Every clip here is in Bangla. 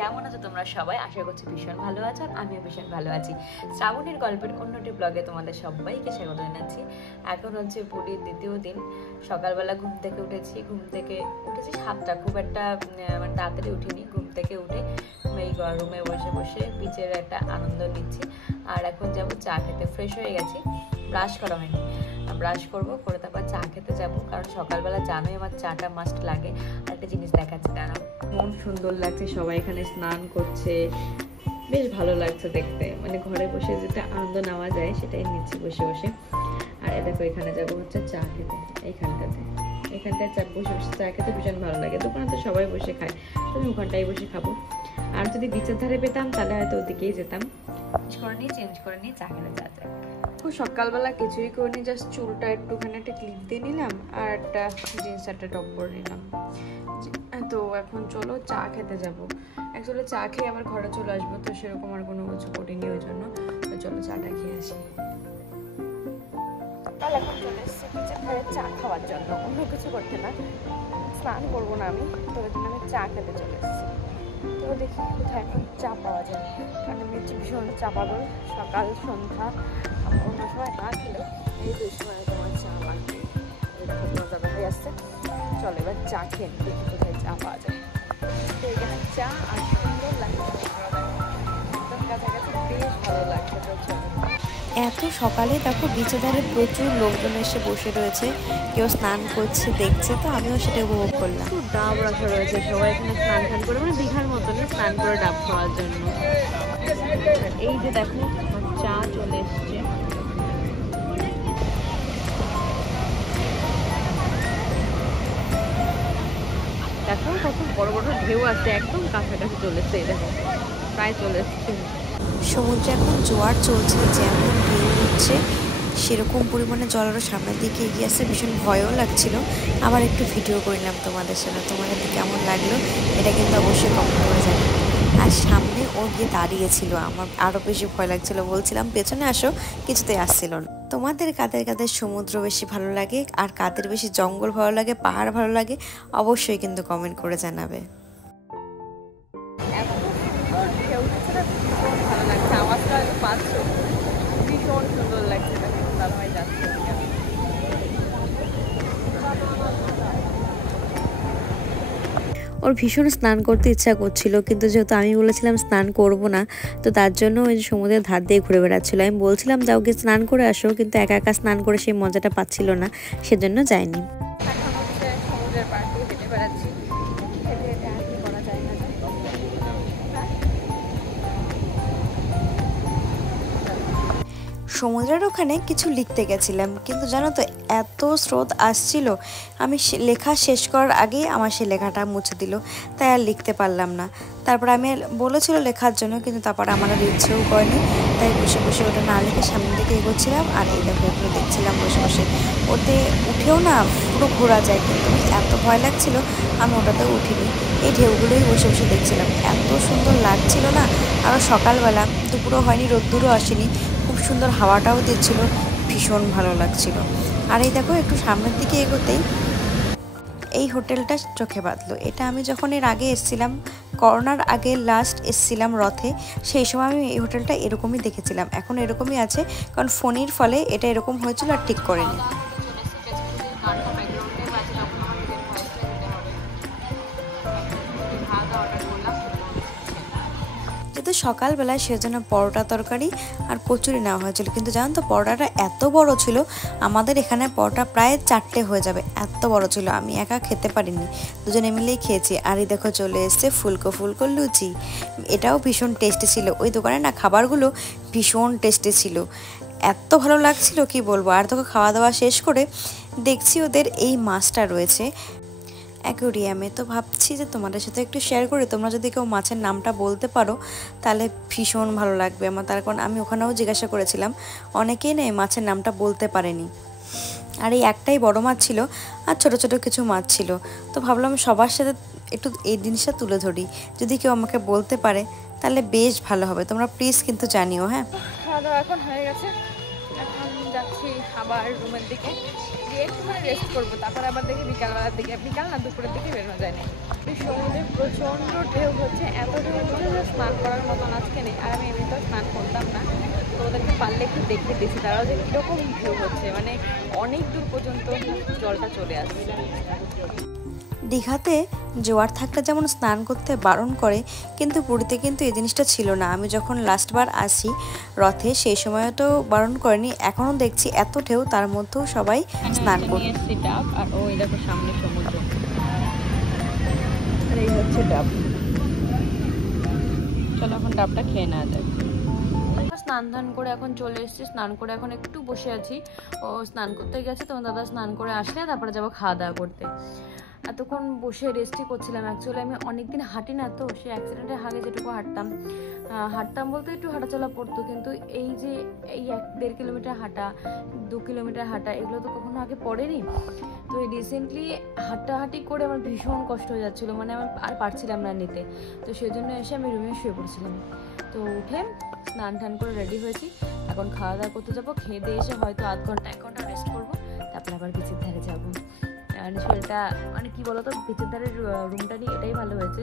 কেমন আছো তোমরা সবাই? আশা করছি ভীষণ ভালো আছো আর আমিও ভীষণ ভালো আছি। শ্রাবণীর গল্পের অন্যটি ব্লগে তোমাদের সবাইকে স্বাগত জানাচ্ছি। এখন হচ্ছে পুরীর দ্বিতীয় দিন। সকালবেলা ঘুম থেকে উঠেছি 7টা, খুব একটা মানে তাড়াতাড়ি উঠিনি। ঘুম থেকে উঠে এই রুমে বসে বসে বিচের একটা আনন্দ নিচ্ছি। আর এখন যাবো চা খেতে। ফ্রেশ হয়ে গেছি, ব্রাশ করা হয়নি। ব্রাশ করবো, করে তারপর চা খেতে যাবো, কারণ সকালবেলা জানোই আমার চাটা মাস্ট লাগে। আর একটা জিনিস দেখাচ্ছে, দাঁড়াও। মন সুন্দর লাগছে, সবাই এখানে স্নান করছে, বেশ ভালো লাগছে দেখতে। মানে ঘরে বসে যেটা আনন্দ নেওয়া যায় সেটাই নিচ্ছি বসে বসে। আর দেখো এখানে যাবো হচ্ছে চা খেতে। এখানটায় বসে বসে চা খেতে ভীষণ ভালো লাগে। দোকানে তো সবাই বসে খায়, তো আমি ওখানটাই বসে খাবো। আর যদি বিচের ধারে পেতাম তাহলে হয়তো ওদিকেই যেতাম। চেঞ্জ করে নিয়ে চা খেতে যা যায়। সকালবেলা কিছুই করিনি, জাস্ট চুলটা একটুখানি একটা ক্লিপ দিয়ে নিলাম আর একটা জিন্স একটা টপ পরে নিলাম। তো এখন চলো চা খেতে যাবো। অ্যাকচুয়ালি চা খেয়ে আবার ঘরে চলে আসবো, তো সেরকম আর কোনো কিছু করিনি ওই জন্য। তো চলো চাটা খেয়ে আসি। তাহলে এখন চলে এসেছি বিচের ধারে চা খাওয়ার জন্য, অন্য কিছু করতে না। স্নান করবো না আমি, তো ওই জন্য আমি চা খেতে চলে এসেছি। তো দেখি কোথায় এখন চা পাওয়া যায়, কারণ আমি হচ্ছে ভীষণ চা পাগল। সকাল সন্ধ্যা অন্য সময় না খেলেও এই 2 সময় তোমার চা লাগবে। হয়ে আসছে। চলো এবার চা খেয়ে দেখি কোথায় চা পাওয়া যায়। পেয়ে গেছে চা, আর সুন্দর লাগছে, একদম কাছাকাছি, বেশ ভালো লাগছে। তো চলো। এত সকালে দেখো বিচের ধারে প্রচুর লোকজন এসে বসে রয়েছে, কেউ স্নান করছে দেখছে, তো আমিও সেটা উপভোগ করলাম। ডাব রাখা রয়েছে, সবাই এখানে স্নান করে, মানে দীঘার মতনই স্নান করে ডাব খাওয়ার জন্য। এই যে দেখো চা চলে এসছে। দেখো কত বড় বড় ঢেউ আছে, একদম কাছাকাছি চলে এসছে। দেখো প্রায় চলে এসছে। সমুদ্রে এখন জোয়ার চলছে, যেমন ঢেউ উঠছে সেরকম পরিমাণে জল আরও সামনের দিকে এগিয়ে আসছে। ভীষণ ভয়ও লাগছিল। আবার একটু ভিডিও করলাম তোমাদের সাথে, তোমাদের কেমন লাগলো এটা কিন্তু অবশ্যই কমেন্ট করে যাবে। আর সামনে ও গিয়ে দাঁড়িয়েছিল, আমার আরও বেশি ভয় লাগছিল, বলছিলাম পেছনে আসো, কিছুতেই আসছিল না। তোমাদের কাদের কাদের সমুদ্র বেশি ভালো লাগে আর কাদের বেশি জঙ্গল ভালো লাগে, পাহাড় ভালো লাগে, অবশ্যই কিন্তু কমেন্ট করে জানাবে। ভীষণ সুন্দর লাগছে, যাচ্ছে। ওর ভীষণ স্নান করতে ইচ্ছা করছিল, কিন্তু যেহেতু আমি বলেছিলাম স্নান করব না, তো তার জন্য ওই যে সমুদ্রের ধার দিয়ে ঘুরে বেড়াচ্ছিলো। আমি বলছিলাম যাও গিয়ে স্নান করে আসো, কিন্তু একা একা স্নান করে সেই মজাটা পাচ্ছিল না, সেজন্য যায়নি। সমুদ্রের পাড় দিয়ে হেঁটে বেড়াচ্ছি। সমুদ্রের ওখানে কিছু লিখতে গেছিলাম, কিন্তু জানো তো এত স্রোত আসছিল, আমি লেখা শেষ করার আগেই আমার সেই লেখাটা মুছে দিল, তাই আর লিখতে পারলাম না। তারপর আমি বলেছিল লেখার জন্য, কিন্তু তারপর আমার আর ইচ্ছেও করেনি, তাই বসে বসে ওটা না লিখে সামনের দিকে এগোচ্ছিলাম। আর এই দেখো এগুলো দেখছিলাম বসে বসে। ওতে উঠেও না পুরো ঘোরা যায়, কিন্তু এত ভয় লাগছিল আমি ওটাতেও উঠিনি, এই ঢেউগুলোই বসে বসে দেখছিলাম। এত সুন্দর লাগছিল না। আরও সকালবেলা, দুপুরও হয়নি, রোদ্দুরও আসেনি, খুব সুন্দর হাওয়াটাও দিচ্ছিল, ভীষণ ভালো লাগছিল। আর এই দেখো একটু সামনের দিকে এগোতেই এই হোটেলটা চোখে বাঁধলো। এটা আমি যখন এর আগে এসেছিলাম, করোনার আগে লাস্ট এসেছিলাম রথে, সেই সময় আমি এই হোটেলটা এরকমই দেখেছিলাম। এখন এরকমই আছে, কারণ ফোনের ফলে এটা এরকম হয়েছিল আর ঠিক করেনি। যেহেতু সকালবেলায় সেজন্য পরোটা তরকারি আর কচুরি নেওয়া হয়েছিল, কিন্তু জানো তো পরোটাটা এত বড় ছিল, আমাদের এখানে পরোটা প্রায় 4টে হয়ে যাবে, এত বড় ছিল। আমি একা খেতে পারিনি, দুজনে মিলেই খেয়েছি। আর এই দেখো চলে এসছে ফুলকো ফুলকো লুচি, এটাও ভীষণ টেস্টি ছিল। ওই দোকানে না খাবারগুলো ভীষণ টেস্টি ছিল, এত ভালো লাগছিল কি বলবো। আর দেখো খাওয়া দাওয়া শেষ করে দেখছি ওদের এই মাছটা রয়েছে অ্যাকোরিয়ামে, তো ভাবছি যে তোমাদের সাথে একটু শেয়ার করি। তোমরা যদি কেউ মাছের নামটা বলতে পারো তাহলে ভীষণ ভালো লাগবে আমার, তার কারণ আমি ওখানেও জিজ্ঞাসা করেছিলাম, অনেকেই নেই মাছের নামটা বলতে পারেনি। আর এই একটাই বড় মাছ ছিল, আর ছোট ছোট কিছু মাছ ছিল। তো ভাবলাম সবার সাথে একটু এই জিনিসটা তুলে ধরি, যদি কেউ আমাকে বলতে পারে তাহলে বেশ ভালো হবে। তোমরা প্লিজ কিন্তু জানিও। হ্যাঁ, খাওয়া দাওয়া এখন হয়ে গেছে, এখন যাচ্ছি আবার রুমের দিকে, গিয়ে একটু মানে রেস্ট করবো, তারপর আবার দেখি বিকালবেলার দিকে, বিকাল না দুপুরের দিকে বেরোনো যায় না। সমুদ্রে প্রচণ্ড ঢেউ হচ্ছে, এত ঢেউ হচ্ছে যে স্নান করার মতন আজকে নেই। আর আমি এমনিতেও স্নান করতাম না, তো ওদেরকে পারলে একটু দেখতে দিচ্ছি তারাও যে কীরকম ঢেউ হচ্ছে, মানে অনেক দূর পর্যন্ত জলটা চলে আসছে। দীঘাতে জোয়ার থাকলে যেমন স্নান করতে বারণ করে, কিন্তু পুরীতে কিন্তু এই জিনিসটা ছিল না। আমি যখন লাস্টবার আসি রথে, সেই সময়ও তো বারণ করেনি। এখনও দেখছি এত ঢেউ, তার মধ্যেও সবাই স্নান করে। আর ওই দেখো সামনে সমুদ্র, আর এই হচ্ছে ডাব। চলো এখন ডাবটা খেয়ে নেওয়া যাক। স্নান ধান করে এখন চলে এসেছি, স্নান করে এখন একটু বসে আছি। ও স্নান করতে গেছে, তোমার দাদা স্নান করে আসলে তারপরে যাবো খাওয়া দাওয়া করতে। এতক্ষণ বসে রেস্টই করছিলাম। অ্যাকচুয়ালি আমি অনেকদিন হাঁটি না, তো সে অ্যাক্সিডেন্টের আগে যেটুকু হাঁটতাম বলতে একটু হাঁটাচলা পড়তো, কিন্তু এই যে এই 1-1.5 কিলোমিটার হাঁটা, 2 কিলোমিটার হাঁটা, এগুলো তো কখনো আগে পড়েনি। তো এই রিসেন্টলি হাঁটাহাঁটি করে আমার ভীষণ কষ্ট হয়ে যাচ্ছিলো, মানে আমি আর পারছিলাম না নিতে। তো সেই জন্য এসে আমি রুমে শুয়ে পড়ছিলাম। তো উঠে স্নান টান করে রেডি হয়েছি, এখন খাওয়া দাওয়া করতে যাবো। খেয়ে দিয়ে এসে হয়তো 1 ঘন্টা রেস্ট করবো, তারপরে আবার বিচের ধারে যাবো। শরীরটা মানে কি বলতো, বিচের ধারের রুমটা নিয়ে এটাই ভালো হয়েছে,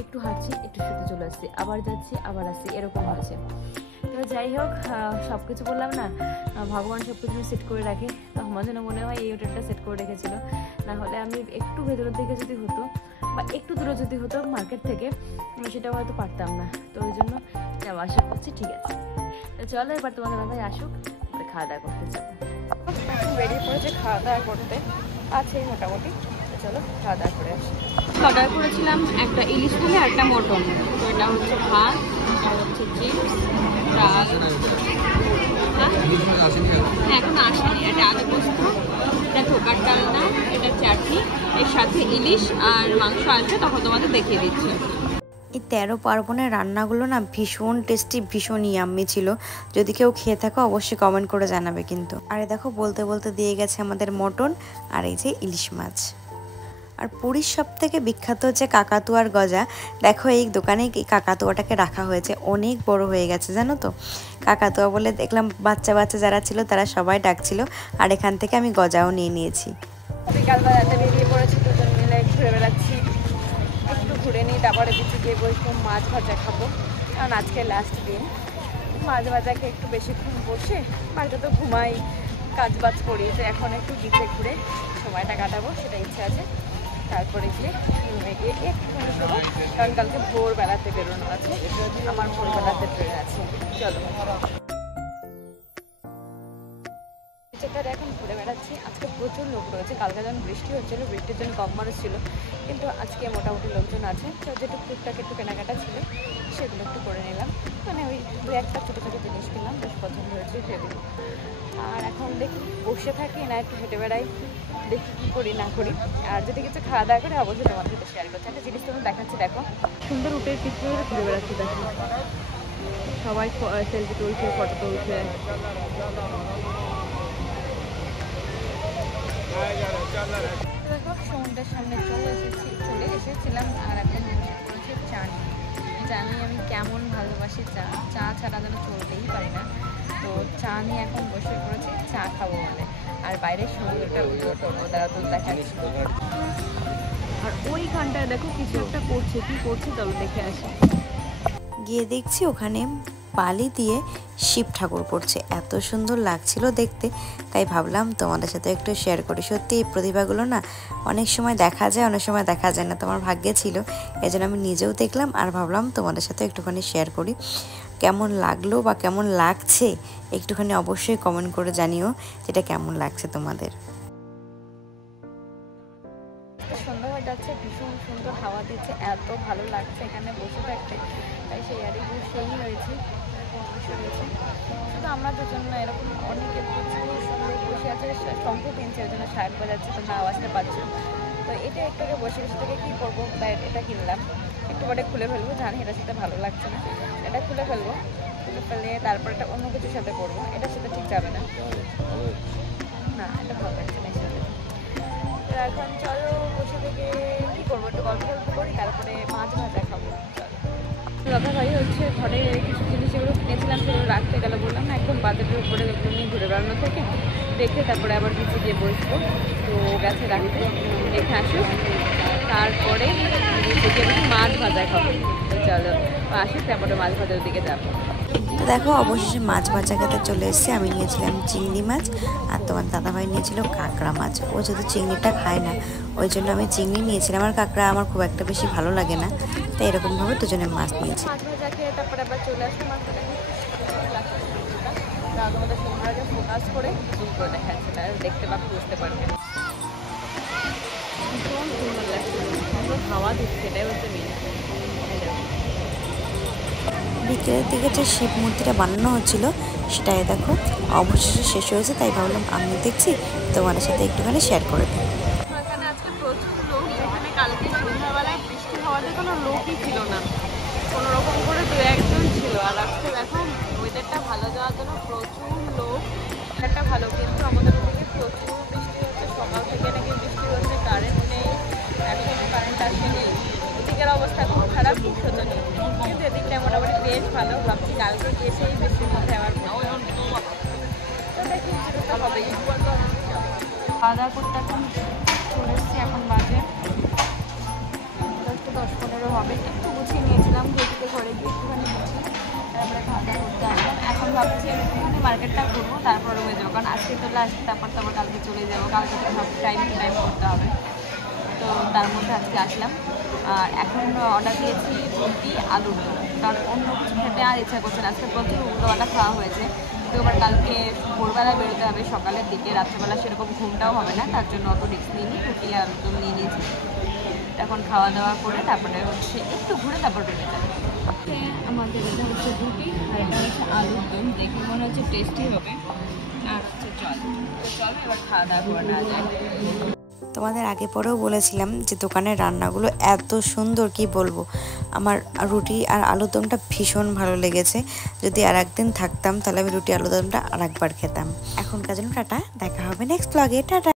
একটু হাঁটছি, একটু শুতে চলে আসছি, আবার যাচ্ছি, আবার আসছি, এরকম হয়েছে। তো যাই হোক, সব কিছু বললাম না, ভগবান সব কিছু সেট করে রাখে। তো আমার জন্য মনে হয় এই হোটেলটা সেট করে রেখেছিল, না হলে আমি একটু ভেতরের দিকে যদি হতো বা একটু দূরে যদি হতো মার্কেট থেকে, সেটাও হয়তো পারতাম না। তো ওই জন্য যাওয়া আসা করছি, ঠিক আছে। তো চলো এবার তোমাদের দাদাই আসুক, খাওয়া দাওয়া করতে যাবো। রেডি করেছে খাওয়া দাওয়া করতে, আছে মোটামুটি। চলো খাওয়া দাওয়া করে আসি। খাওয়া দাওয়া করেছিলাম একটা ইলিশ ফিলে আর একটা মটন। তো এটা হচ্ছে ভাত, আর হচ্ছে চিপস, ডাল। এখন আসেনি, এটা আলু পোস্ত, এটা ঢোকার ডালনা, এটা চাটনি, এর সাথে ইলিশ আর মাংস আসবে, তখন তোমাদের দেখিয়ে দিচ্ছি। এই 13 পার্বণের রান্নাগুলো না ভীষণ টেস্টি, ভীষণ ইয়াম্মি ছিল। যদি কেউ খেয়ে থাকো অবশ্যই কমেন্ট করে জানাবে কিন্তু। আরে দেখো বলতে বলতে দিয়ে গেছে আমাদের মটন আর এই যে ইলিশ মাছ। আর পুরীর সবথেকে বিখ্যাত হচ্ছে কাকাতুয়ার গজা। দেখো এই দোকানে এই কাকাতুয়াটাকে রাখা হয়েছে, অনেক বড় হয়ে গেছে জানো তো। কাকাতুয়া বলে দেখলাম বাচ্চা বাচ্চা যারা ছিল তারা সবাই ডাকছিল, আর এখান থেকে আমি গজাও নিয়ে নিয়েছি। বিকালবেলাতে বেরিয়ে পড়েছি, দুজন মিলে ঘুরে বেড়াচ্ছি। একটু ঘুরে নিই, তারপরে কিছু গিয়ে বসে মাছ ভাজা খাবো, কারণ আজকে লাস্ট দিন। মাছ ভাজাকে একটু বেশিক্ষণ বসে, বাড়িতে তো ঘুমাই, কাজ বাজ করি, তো এখন একটু বিচে ঘুরে সময়টা কাটাবো, সেটা ইচ্ছা আছে। তারপরে গিয়ে রুমে গিয়ে একটুখানি শোবো, কারণ কালকে ভোরবেলাতে বেরোনো আছে, আমার ভোরবেলাতে ট্রেন আছে। চলো বিচেটারে এখন ঘুরে বেড়াচ্ছি। আজকে প্রচুর লোক রয়েছে, কালকে যখন বৃষ্টি হচ্ছিলো, বৃষ্টির জন্য কম মানুষ ছিল, কিন্তু আজকে মোটামুটি লোকজন আছে। তো যেটুকু টুকটাক একটু কেনাকাটা ছিল সেগুলো একটু করে নিলাম, মানে ওই 2-1টা ছোটো ছোটো জিনিস কিনলাম, বেশ পছন্দ হয়েছে সেগুলো। আর এখন দেখি বসে থাকি না একটু হেঁটে বেড়াই, দেখি কী করি না করি। আর যদি কিছু খাওয়া দাওয়া করে অবশ্যই তোমাদের সাথে শেয়ার করছি। একটা জিনিস তোমার দেখাচ্ছি, দেখো সুন্দর উঠের কিছু ঘুরে বেড়াচ্ছি, দেখো সবাই সেলফি তুলছে, ফটো তুলছে। দেখো সমুদ্রের সামনে চলে এসেছিলাম, আর এখন করেছে চা নিয়ে। আমি কেমন ভালোবাসি চা ছাড়া যেন চলতেই পারি না। তো চা নিয়ে এখন বসে পড়েছি, চা খাবো বলে। আর বাইরের সমুদ্রটা তারা তো দেখাচ্ছি। আর ওইখানটায় দেখো কিছু একটা করছে, কি করছে চলো দেখে আসি। গিয়ে দেখছি ওখানে বালি দিয়ে শিব ঠাকুর করছে, এত সুন্দর লাগছিল দেখতে, তাই ভাবলাম তোমাদের সাথে একটু শেয়ার করি। সত্যি এই প্রতিভাগুলো না অনেক সময় দেখা যায়, অনেক সময় দেখা যায় না। তোমার ভাগ্যে ছিল, এজন্য আমি নিজেও দেখলাম আর ভাবলাম তোমাদের সাথে একটুখানি শেয়ার করি। কেমন লাগলো বা কেমন লাগছে একটুখানি অবশ্যই কমেন্ট করে জানিও যেটা কেমন লাগছে তোমাদের। সন্ধ্যা হয়ে যাচ্ছে, ভীষণ সুন্দর হাওয়া দিচ্ছে, এত ভালো লাগছে এখানে বসে থাকতে, তাই সেই আরে বসেই রয়েছে। শুধু আমরা দুজন না, এরকম অনেকে প্রচুর সুন্দর বসে আছে, শঙ্খ কিনছে, ওই জন্য শাক বাজাচ্ছে, তোমরা আওয়াজটা পাচ্ছ। তো এটা একটু বসে বসে থেকে কী করবো, তাই এটা কিনলাম। একটু পরে খুলে ফেলবো, জানি এটার সাথে ভালো লাগছে না, এটা খুলে ফেলবো। খুলে ফেলে তারপর এটা অন্য কিছুর সাথে করবো, এটার সাথে ঠিক যাবে না, না এটা ভালো লাগছে না এর সাথে। তো এখন চলো বসে থেকে কী করবো, একটু গল্প করি, তারপরে মাছ ভাজা খাবো। চলো দাদা ভাই হচ্ছে ঘরে কিছু জিনিস যেগুলো কিনেছিলাম সেগুলো রাখতে গেলে, বললাম না একদম ছাদের উপরে এমনি ঘুরে বেড়ানো থেকে দেখে তারপরে আবার কিছু গিয়ে বসবো। তো গেছে রাখতে, দেখে আসুক, তারপরে দেখে মাছ ভাজা খাবো। তো চলো আসুক, তারপরে মাছ ভাজার দিকে যাবো। তো দেখো অবশেষে মাছ ভাজা খেতে চলে এসেছি। আমি নিয়েছিলাম চিংড়ি মাছ আর তোমার দাদাভাই নিয়েছিল কাঁকড়া মাছ। ও যেহেতু চিংড়িটা খায় না ওই জন্য আমি চিংড়ি নিয়েছিলাম, আর কাঁকড়া আমার খুব একটা বেশি ভালো লাগে না, তাই এরকমভাবে দুজনে মাছ নিয়েছি। মাছ ভাজা খেয়ে তারপরে আবার চলে আসলাম মাছ ভাজা তোমাদের সন্ধ্যাকে ফোকাস করে জুম করে দেখাচ্ছি, না দেখতে পাবো বুঝতে পারবে। ভীষণ সুন্দর লাগছে, সুন্দর হাওয়া দিচ্ছে, এটাই হচ্ছে মেন। বিকেলের দিকে যে শিব মূর্তিটা বানানো হচ্ছিল সেটাই দেখো অবশেষে শেষ হয়েছে, তাই ভাবলাম আমি দেখছি তোমাদের সাথে একটুখানি শেয়ার করে দিই। এখানে আজকে প্রচুর লোক, এখানে কালকে সন্ধ্যাবেলায় বৃষ্টি হওয়াতে কোনো লোকই ছিল না, কোনো রকম করে দু একজন ছিল। আর আজকে দেখো ওয়েদারটা ভালো যাওয়ার জন্য প্রচুর লোক, একটা ভালো। কিন্তু আমাদের ওদিকে প্রচুর বৃষ্টি হচ্ছে, সকাল থেকে নাকি বৃষ্টি হচ্ছে, কারেন্ট নেই, এখন কারেন্ট আসেনি। এদিকের অবস্থা খুব খারাপ, খুব শোচনীয়। কিন্তু এদিকটা মোটামুটি বেশ ভালো, ভাবছি কালকে এসেই বৃষ্টির মধ্যে আবার দেখি হবেই। খাওয়া দাওয়া করতে এখন চলে এসেছি, এখন বাজে 10-15 হবে। একটু গুছিয়ে নিয়েছিলাম, ঘুরতে করে গিয়ে একটুখানি গুছিয়ে তারপরে খাওয়া দাওয়া করতে আসলাম। এখন ভাবছি একটুখানি মার্কেটটা ঘুরবো, তারপরে হয়ে যাবো, কারণ আজকে চলে আসছি, তারপর কালকে চলে যাবো, কালকে তো সব টাইম করতে হবে। তো তার মধ্যে আজকে আসলাম। আর এখন অর্ডার দিয়েছি রুটি আলুর দম, কারণ অন্য কিছু খেতে আর ইচ্ছা করছে না, আজকে প্রচুর উল্টোবেলা খাওয়া হয়েছে। তো এবার কালকে ভোরবেলা বেরোতে হবে, সকালের দিকে, রাত্রেবেলা সেরকম ঘুমটাও হবে না, তার জন্য অত রিস্ক নিয়ে রুটি আলুর দম নিয়ে নিয়েছি। এখন খাওয়া দাওয়া করে তারপরে হচ্ছে একটু ঘুরে তারপর বেরিয়ে যাবে। আমাদের এটা হচ্ছে রুটি আর এটা হচ্ছে আলুর দম, দেখে মনে হচ্ছে টেস্টি হবে। আর হচ্ছে চল এবার খাওয়া দাওয়া করে নেওয়া যায়। তোমাদের আগে পরেও বলেছিলাম যে দোকানের রান্নাগুলো এত সুন্দর, কি বলবো। আমার রুটি আর আলুর দমটা ভীষণ ভালো লেগেছে। যদি আর একদিন থাকতাম তাহলে আমি রুটি আলুর দমটা আর একবার খেতাম। এখনকার জন্য টাটা, দেখা হবে নেক্সট ব্লগে, টাটা।